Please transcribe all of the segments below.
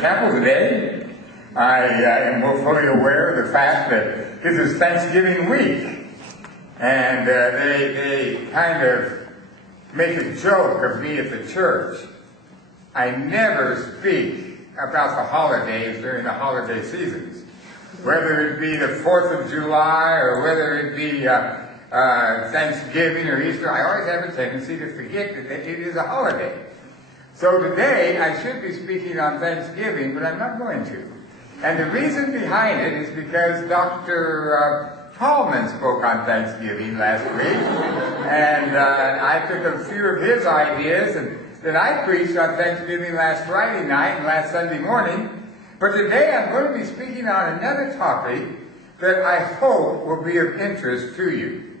chapel today. I am more fully aware of the fact that this is Thanksgiving week. And they kind of make a joke of me at the church. I never speak about the holidays during the holiday seasons. Whether it be the 4th of July or whether it be Thanksgiving or Easter, I always have a tendency to forget that it is a holiday. So today I should be speaking on Thanksgiving, but I'm not going to. And the reason behind it is because Dr. Tallman spoke on Thanksgiving last week, and I took a few of his ideas and that I preached on Thanksgiving last Friday night and last Sunday morning. But today I'm going to be speaking on another topic that I hope will be of interest to you.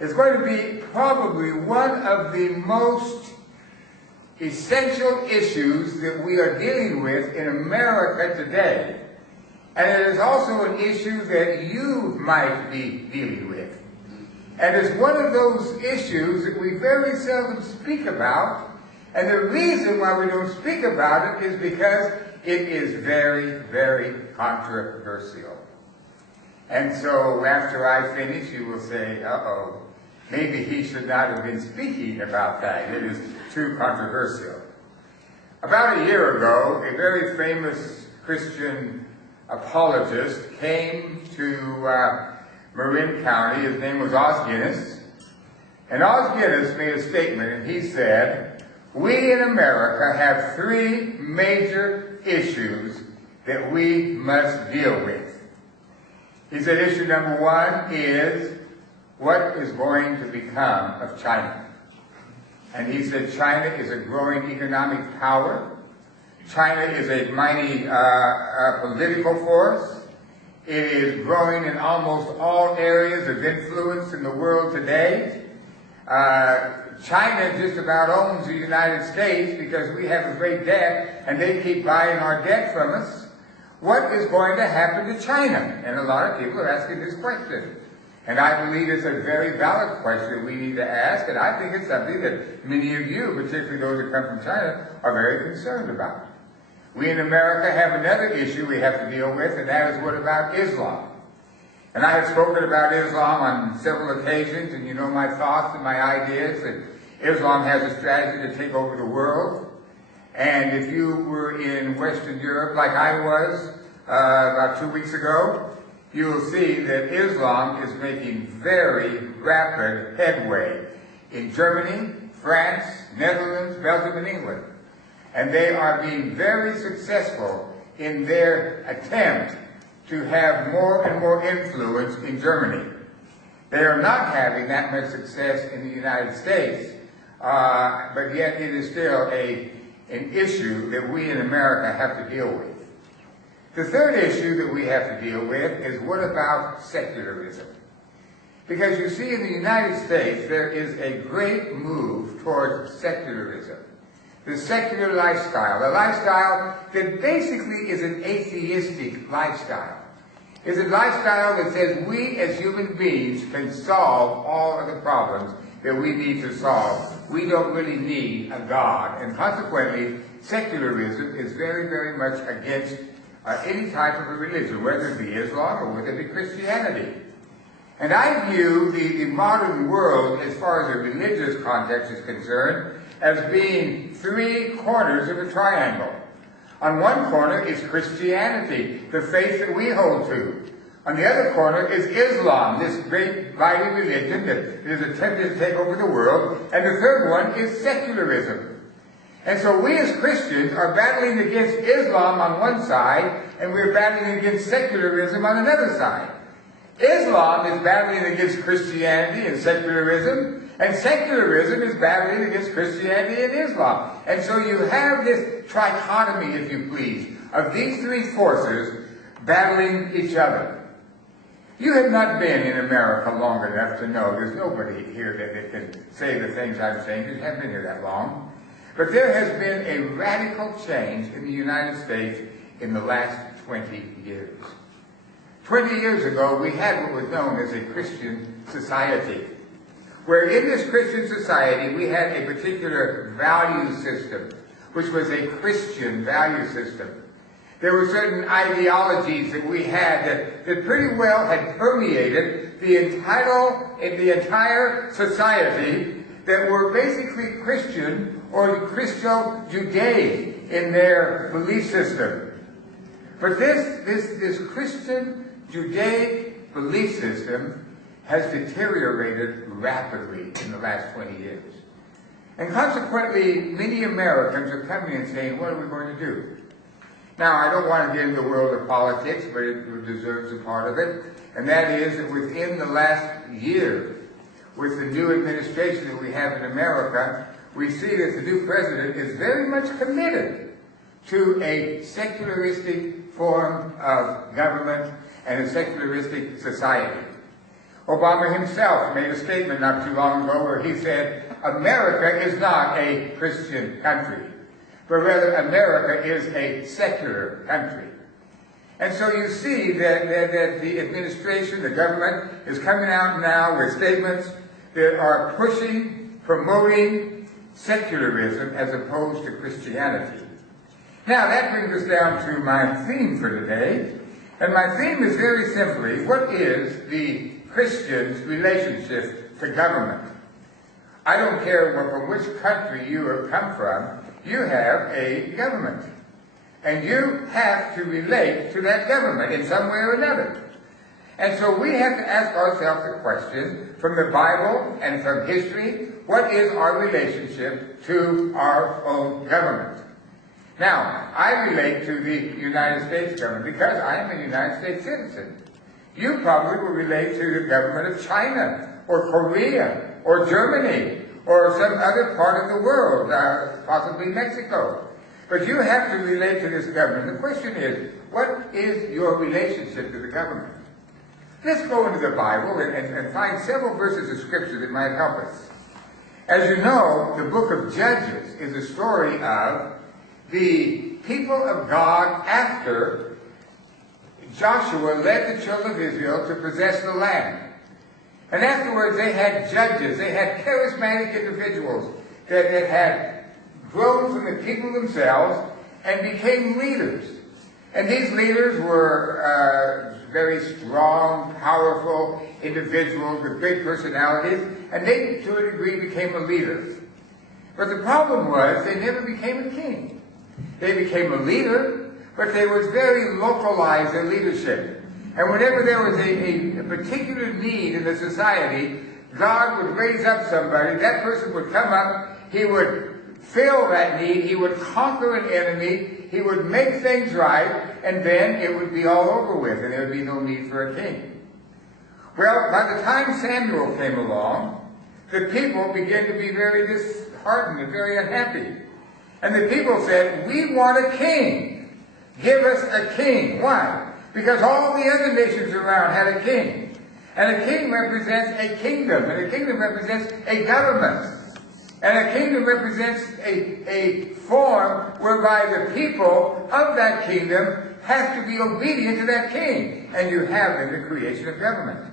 It's going to be probably one of the most essential issues that we are dealing with in America today. And it is also an issue that you might be dealing with. And it's one of those issues that we very seldom speak about. And the reason why we don't speak about it is because it is very, very controversial. And so after I finish, you will say, uh-oh, maybe he should not have been speaking about that. It is too controversial. About a year ago, a very famous Christian apologist came to Marin County. His name was Os Guinness. And Os Guinness made a statement, and he said, "We in America have three major issues that we must deal with." He said issue number one is, what is going to become of China? And he said China is a growing economic power. China is a mighty political force. It is growing in almost all areas of influence in the world today. China just about owns the United States because we have a great debt and they keep buying our debt from us. What is going to happen to China? And a lot of people are asking this question. And I believe it's a very valid question we need to ask, and I think it's something that many of you, particularly those that come from China, are very concerned about. We in America have another issue we have to deal with, and that is what about Islam? And I have spoken about Islam on several occasions, and you know my thoughts and my ideas, that Islam has a strategy to take over the world. And if you were in Western Europe, like I was about 2 weeks ago, you will see that Islam is making very rapid headway in Germany, France, Netherlands, Belgium, and England. And they are being very successful in their attempt to have more and more influence in Germany. They are not having that much success in the United States, but yet it is still an issue that we in America have to deal with. The third issue that we have to deal with is what about secularism? Because you see in the United States there is a great move towards secularism. The secular lifestyle, a lifestyle that basically is an atheistic lifestyle. It's a lifestyle that says we as human beings can solve all of the problems that we need to solve. We don't really need a God. And consequently, secularism is very, very much against any type of a religion, whether it be Islam or whether it be Christianity. And I view the modern world, as far as a religious context is concerned, as being three corners of a triangle. On one corner is Christianity, the faith that we hold to. On the other corner is Islam, this great mighty religion that is attempting to take over the world. And the third one is secularism. And so we as Christians are battling against Islam on one side, and we're battling against secularism on another side. Islam is battling against Christianity and secularism, and secularism is battling against Christianity and Islam. And so you have this trichotomy, if you please, of these three forces battling each other. You have not been in America long enough to know, there's nobody here that can say the things I'm saying, you haven't been here that long. But there has been a radical change in the United States in the last 20 years. 20 years ago, we had what was known as a Christian society, where in this Christian society, we had a particular value system, which was a Christian value system. There were certain ideologies that we had that pretty well had permeated the entire society that were basically Christian or Christo-Judaic in their belief system. But this Christian Judaic belief system has deteriorated rapidly in the last 20 years. And consequently, many Americans are coming and saying, what are we going to do? Now, I don't want to get into the world of politics, but it deserves a part of it. And that is that within the last year, with the new administration that we have in America, we see that the new president is very much committed to a secularistic form of government and a secularistic society. Obama himself made a statement not too long ago where he said, America is not a Christian country, but rather America is a secular country. And so you see that the administration, the government, is coming out now with statements that are pushing, promoting secularism as opposed to Christianity. Now that brings us down to my theme for today. And my theme is very simply, what is the Christian's relationship to government? I don't care from which country you have come from, you have a government. And you have to relate to that government in some way or another. And so we have to ask ourselves the question, from the Bible and from history, what is our relationship to our own government? Now, I relate to the United States government because I am a United States citizen. You probably will relate to the government of China, or Korea, or Germany, or some other part of the world, possibly Mexico. But you have to relate to this government. The question is, what is your relationship to the government? Let's go into the Bible and find several verses of Scripture that might help us. As you know, the book of Judges is a story of the people of God after Joshua led the children of Israel to possess the land. And afterwards they had judges, they had charismatic individuals that had grown from the people themselves and became leaders. And these leaders were very strong, powerful individuals with great personalities, and they, to a degree, became a leader. But the problem was they never became a king. They became a leader, but they was very localized in leadership. And whenever there was a particular need in the society, God would raise up somebody, that person would come up, he would fill that need, he would conquer an enemy, he would make things right, and then it would be all over with, and there would be no need for a king. Well, by the time Samuel came along, the people began to be very disheartened and very unhappy. And the people said, we want a king. Give us a king. Why? Because all the other nations around had a king. And a king represents a kingdom. And a kingdom represents a government. And a kingdom represents a form whereby the people of that kingdom have to be obedient to that king. And you have in the creation of government.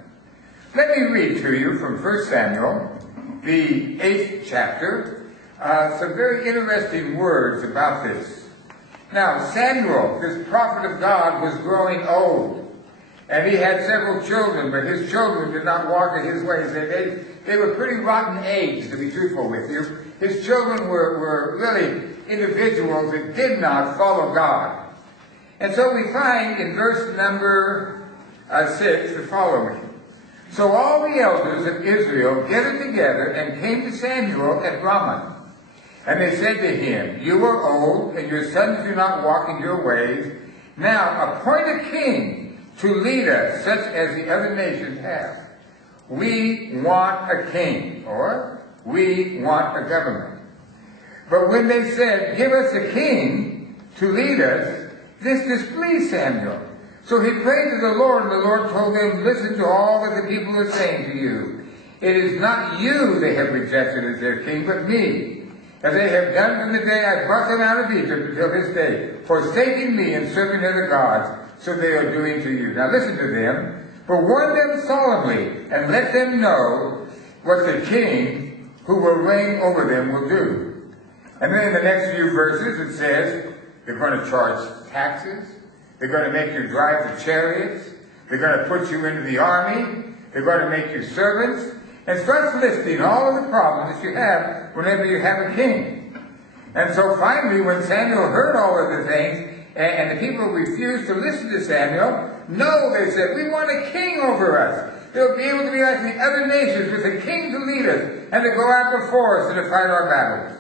Let me read to you from 1 Samuel, the 8th chapter, some very interesting words about this. Now, Samuel, this prophet of God, was growing old. And he had several children, but his children did not walk in his ways. They were pretty rotten eggs, to be truthful with you. His children were really individuals that did not follow God. And so we find in verse number 6 the following. So all the elders of Israel gathered together and came to Samuel at Ramah. And they said to him, you are old, and your sons do not walk in your ways. Now appoint a king to lead us, such as the other nations have. We want a king, or we want a government. But when they said, give us a king to lead us, this displeased Samuel. So he prayed to the Lord, and the Lord told him, listen to all that the people are saying to you. It is not you they have rejected as their king, but me, as they have done from the day I brought them out of Egypt until this day, forsaking me and serving other gods, so they are doing to you. Now listen to them, but warn them solemnly, and let them know what the king who will reign over them will do. And then in the next few verses it says, they're going to charge taxes, They're going to make you drive the chariots. They're going to put you into the army. They're going to make you servants. And starts listing all of the problems that you have whenever you have a king. And so finally, when Samuel heard all of the things, and the people refused to listen to Samuel, no, they said, we want a king over us. They'll be able to be like the other nations with a king to lead us and to go out before us and to fight our battles.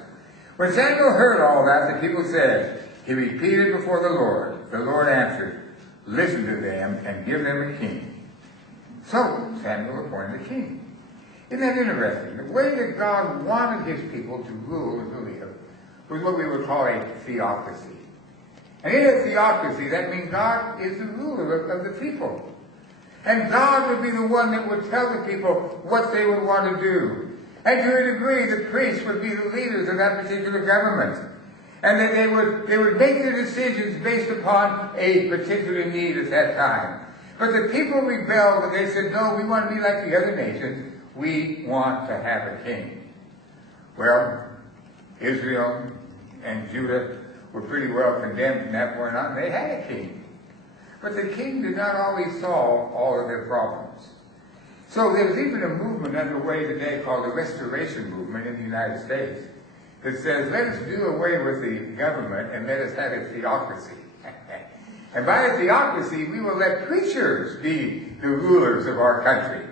When Samuel heard all that, the people said, he repeated before the Lord. The Lord answered, listen to them and give them a king. So Samuel appointed a king. Isn't that interesting? The way that God wanted his people to rule and to live was what we would call a theocracy. And in a theocracy, that means God is the ruler of the people. And God would be the one that would tell the people what they would want to do. And to a degree, the priests would be the leaders of that particular government. And that they would make their decisions based upon a particular need at that time. But the people rebelled and they said, no, we want to be like the other nations. We want to have a king. Well, Israel and Judah were pretty well condemned from that point on. They had a king. But the king did not always solve all of their problems. So there's even a movement underway today called the Restoration Movement in the United States that says, let us do away with the government and let us have a theocracy. And by a theocracy, we will let preachers be the rulers of our country.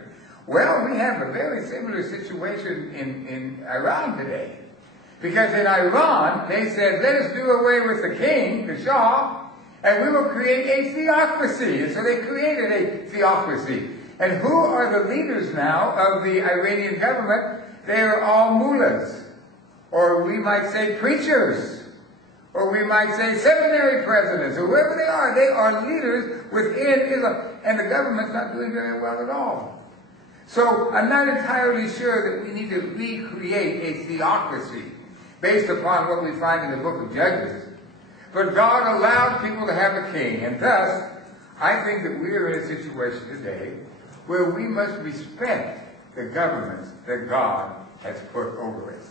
Well, we have a very similar situation in Iran today. Because in Iran, they said, let us do away with the king, the Shah, and we will create a theocracy. And so they created a theocracy. And who are the leaders now of the Iranian government? They are all mullahs. Or we might say preachers. Or we might say seminary presidents. Or whoever they are leaders within Islam. And the government's not doing very well at all. So I'm not entirely sure that we need to recreate a theocracy based upon what we find in the book of Judges. But God allowed people to have a king, and thus, I think that we are in a situation today where we must respect the governments that God has put over us.